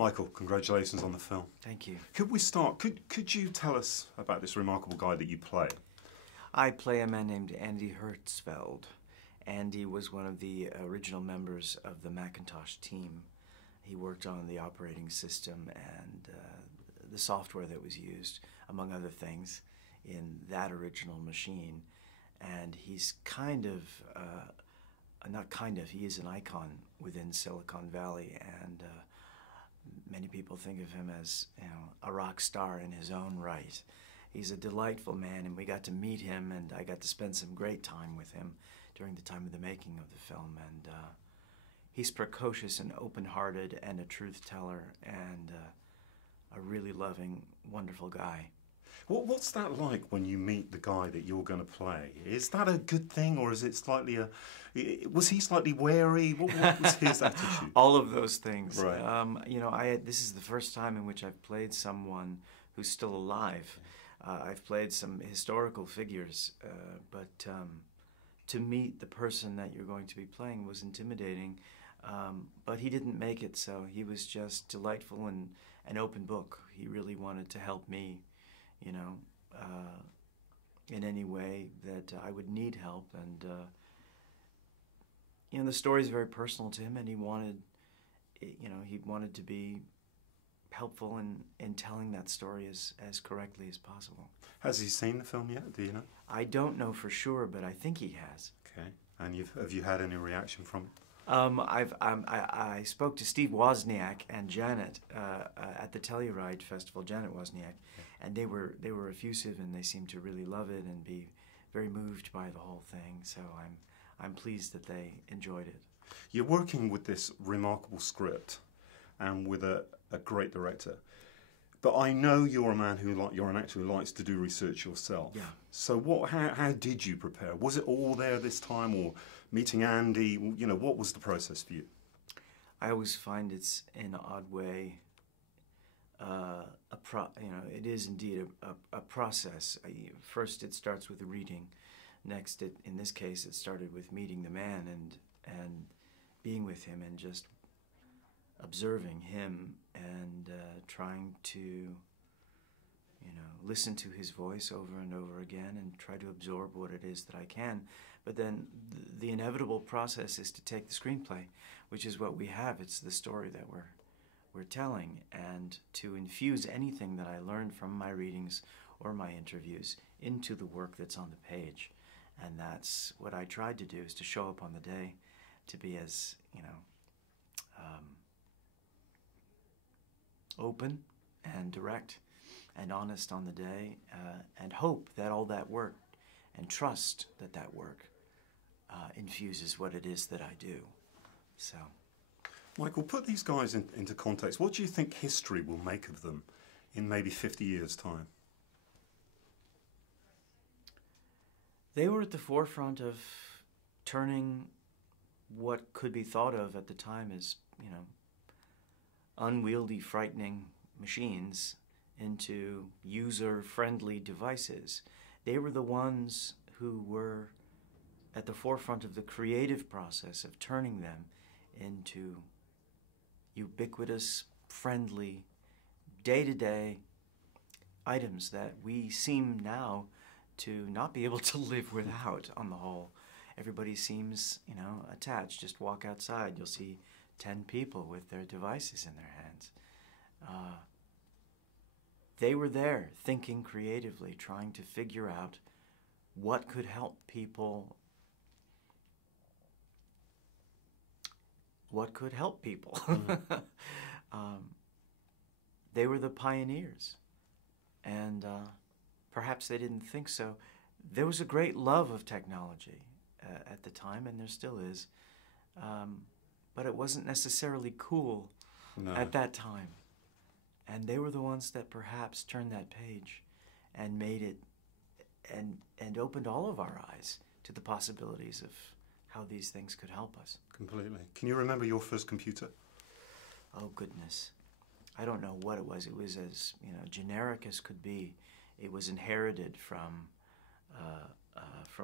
Michael, congratulations on the film. Thank you. Could we start? Could you tell us about this remarkable guy that you play? I play a man named Andy Hertzfeld. Andy was one of the original members of the Macintosh team. He worked on the operating system and the software that was used, among other things, in that original machine. And he's he is an icon within Silicon Valley, and many people think of him as, a rock star in his own right. He's a delightful man, and we got to meet him, and I got to spend some great time with him during the time of the making of the film. And he's precocious and open-hearted and a truth teller and a really loving, wonderful guy. What's that like when you meet the guy that you're going to play? Is that a good thing, or is it slightly was he slightly wary? What was his attitude? All of those things. Right. This is the first time in which I've played someone who's still alive. I've played some historical figures, but to meet the person that you're going to be playing was intimidating. But he didn't make it, so he was just delightful and an open book. He really wanted to help me, in any way that I would need help. And the story is very personal to him, and he wanted to be helpful in telling that story as correctly as possible. Has he seen the film yet? Do you know? I don't know for sure, but I think he has. Okay. And have you had any reaction from him? I spoke to Steve Wozniak and Janet at the Telluride Festival, Janet Wozniak, and they were effusive, and they seemed to really love it and be very moved by the whole thing. So I'm pleased that they enjoyed it. You're working with this remarkable script and with a great director, but I know you're a man you're an actor who likes to do research yourself. Yeah. So how did you prepare? Was it all there this time, or meeting Andy? What was the process for you? I always find it's in an odd way. It is indeed a process. First, it starts with a reading. Next, in this case, it started with meeting the man and being with him and just observing him and trying to, listen to his voice over and over again and try to absorb what it is that I can. But then the inevitable process is to take the screenplay, which is what we have. It's the story that we're telling, and to infuse anything that I learned from my readings or my interviews into the work that's on the page. And that's what I tried to do, is to show up on the day, to be as, open and direct and honest on the day, and hope that all that work and trust that work infuses what it is that I do. So, Michael, put these guys into context. What do you think history will make of them in maybe 50 years' time? They were at the forefront of turning what could be thought of at the time as, unwieldy, frightening machines into user-friendly devices. They were the ones who were at the forefront of the creative process of turning them into ubiquitous, friendly, day-to-day items that we seem now to not be able to live without on the whole. Everybody seems, attached. Just walk outside, you'll see 10 people with their devices in their hands. They were there thinking creatively, trying to figure out what could help people. What could help people? They were the pioneers, and perhaps they didn't think so. There was a great love of technology at the time, and there still is, but it wasn't necessarily cool at that time. And they were the ones that perhaps turned that page and made it, and opened all of our eyes to the possibilities of how these things could help us. Completely. Can you remember your first computer? Oh, goodness. I don't know what it was. It was as generic as could be. It was inherited from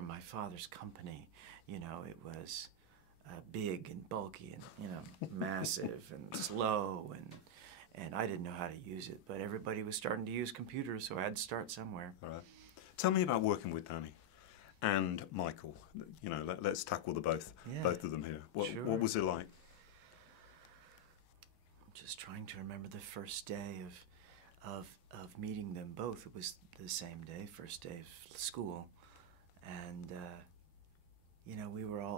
my father's company. It was big and bulky and massive and slow And I didn't know how to use it, but everybody was starting to use computers, so I had to start somewhere. All right. Tell me about working with Danny and Michael. You know, let's tackle both of them here. Sure. What was it like? I'm just trying to remember the first day of meeting them both. It was the same day, first day of school, and you know,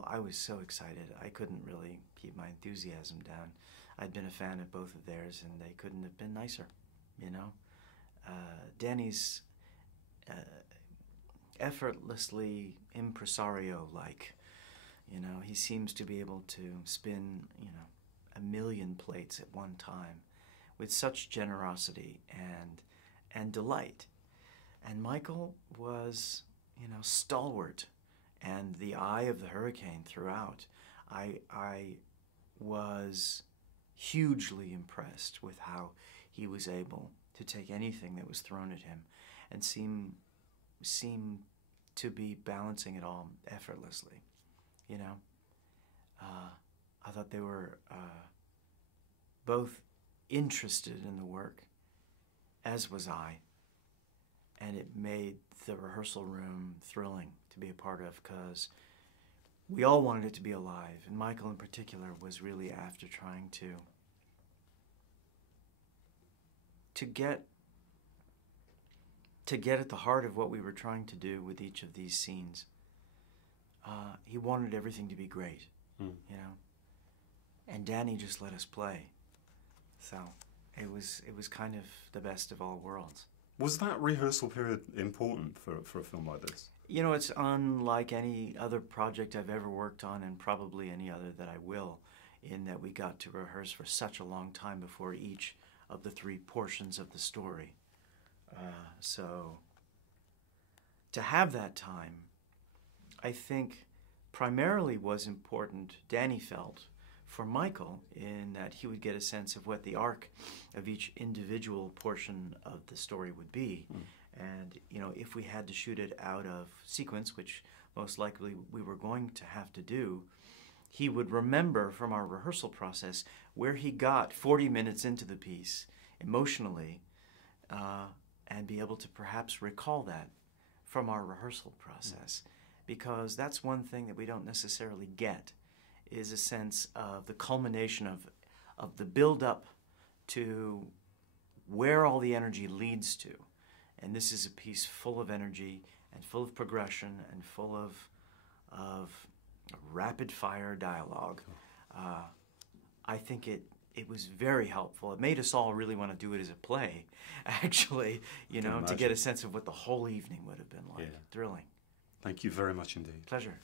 I was so excited. I couldn't really keep my enthusiasm down. I'd been a fan of both of theirs, and they couldn't have been nicer, you know. Danny's effortlessly impresario-like, you know. He seems to be able to spin, you know, 1,000,000 plates at one time with such generosity and delight. And Michael was, you know, stalwart and the eye of the hurricane throughout. I was hugely impressed with how he was able to take anything that was thrown at him and seem to be balancing it all effortlessly, you know. I thought they were both interested in the work, as was I, and it made the rehearsal room thrilling to be a part of, because we all wanted it to be alive, and Michael in particular was really after trying to get at the heart of what we were trying to do with each of these scenes. He wanted everything to be great, you know, and Danny just let us play. So it was kind of the best of all worlds. Was that rehearsal period important for a film like this? You know, it's unlike any other project I've ever worked on, and probably any other that I will, in that we got to rehearse for such a long time before each of the 3 portions of the story. So to have that time, I think primarily was important, Danny felt, for Michael, in that he would get a sense of what the arc of each individual portion of the story would be. And, you know, if we had to shoot it out of sequence, which most likely we were going to have to do, he would remember from our rehearsal process where he got 40 minutes into the piece emotionally, and be able to perhaps recall that from our rehearsal process. Because that's one thing that we don't necessarily get, is a sense of the culmination of the build-up to where all the energy leads to. And this is a piece full of energy and full of progression and full of rapid-fire dialogue. I think it was very helpful. It made us all really want to do it as a play, actually, you know, to get a sense of what the whole evening would have been like. Yeah. Thrilling. Thank you very much indeed. Pleasure.